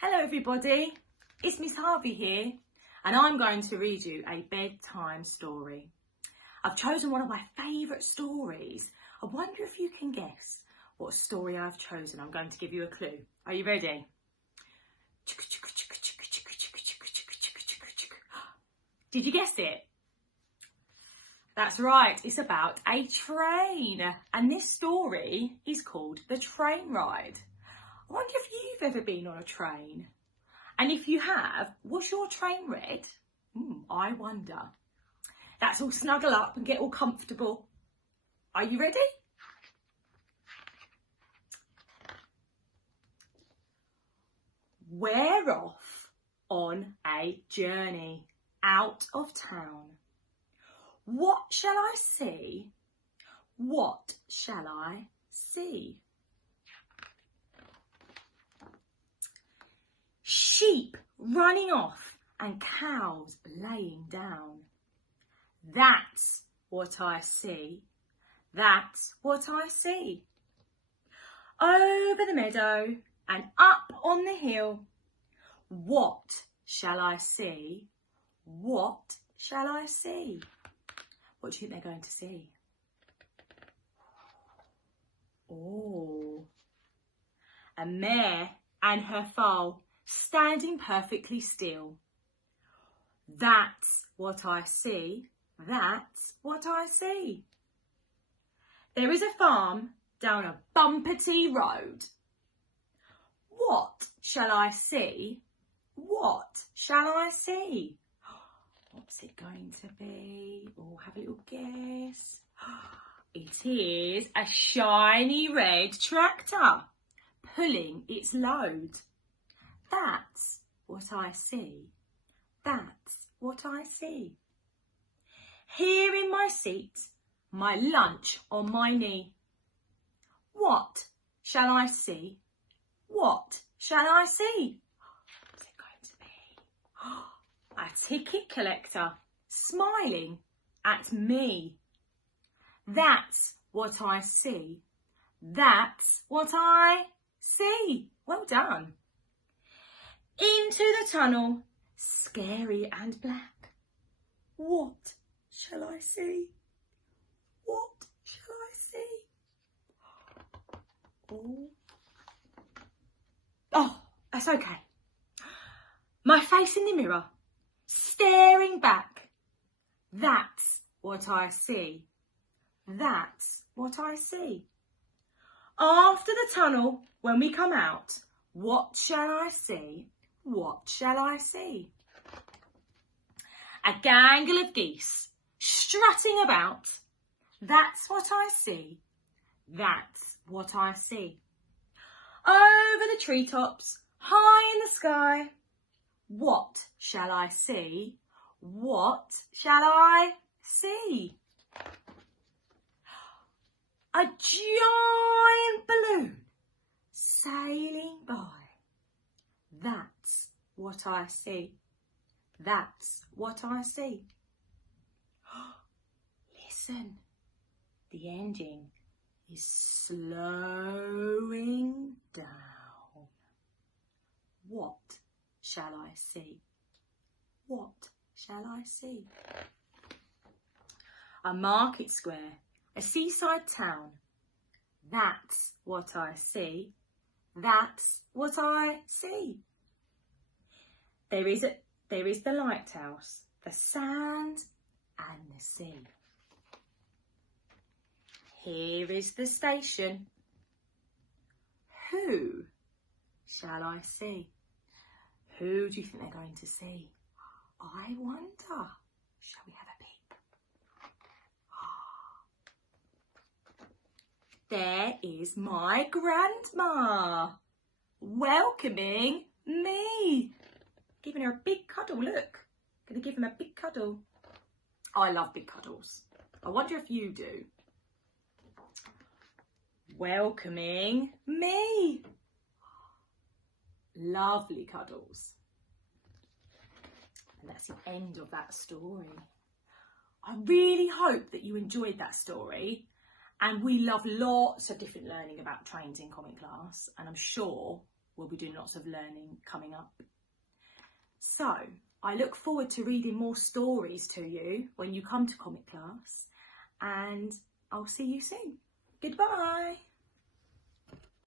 Hello everybody, it's Miss Harvey here and I'm going to read you a bedtime story. I've chosen one of my favourite stories. I wonder if you can guess what story I've chosen. I'm going to give you a clue. Are you ready? Did you guess it? That's right, it's about a train, and this story is called The Train Ride. I wonder if you've ever been on a train, and if you have, was your train red? I wonder. Let's all snuggle up and get all comfortable. Are you ready? We're off on a journey out of town. What shall I see? What shall I see? Sheep running off and cows laying down. That's what I see. That's what I see. Over the meadow and up on the hill. What shall I see? What shall I see? What do you think they're going to see? Oh, a mare and her foal standing perfectly still. That's what I see. That's what I see. There is a farm down a bumpety road. What shall I see? What shall I see? What's it going to be? Oh, have a little guess. It is a shiny red tractor pulling its load. That's what I see. That's what I see. Here in my seat, my lunch on my knee. What shall I see? What shall I see? What's it going to be? A ticket collector smiling at me. That's what I see. That's what I see. Well done. Into the tunnel, scary and black. What shall I see? What shall I see? Oh, that's okay. My face in the mirror, staring back. That's what I see. That's what I see. After the tunnel, when we come out, what shall I see? What shall I see? A gangle of geese strutting about. That's what I see. That's what I see. Over the treetops, high in the sky. What shall I see? What shall I see? A giant balloon sailing by. That's what I see. That's what I see. Listen, the engine is slowing down. What shall I see? What shall I see? A market square, a seaside town. That's what I see. That's what I see. There is the lighthouse, the sand and the sea. Here is the station. Who shall I see? Who do you think they're going to see? I wonder. Shall we have a peek? There is my grandma welcoming me. Giving her a big cuddle, look. Gonna give him a big cuddle. I love big cuddles. I wonder if you do. Welcoming me. Lovely cuddles. And that's the end of that story. I really hope that you enjoyed that story, and we love lots of different learning about trains in comic class, and I'm sure we'll be doing lots of learning coming up. So I look forward to reading more stories to you when you come to comic class, and I'll see you soon. Goodbye.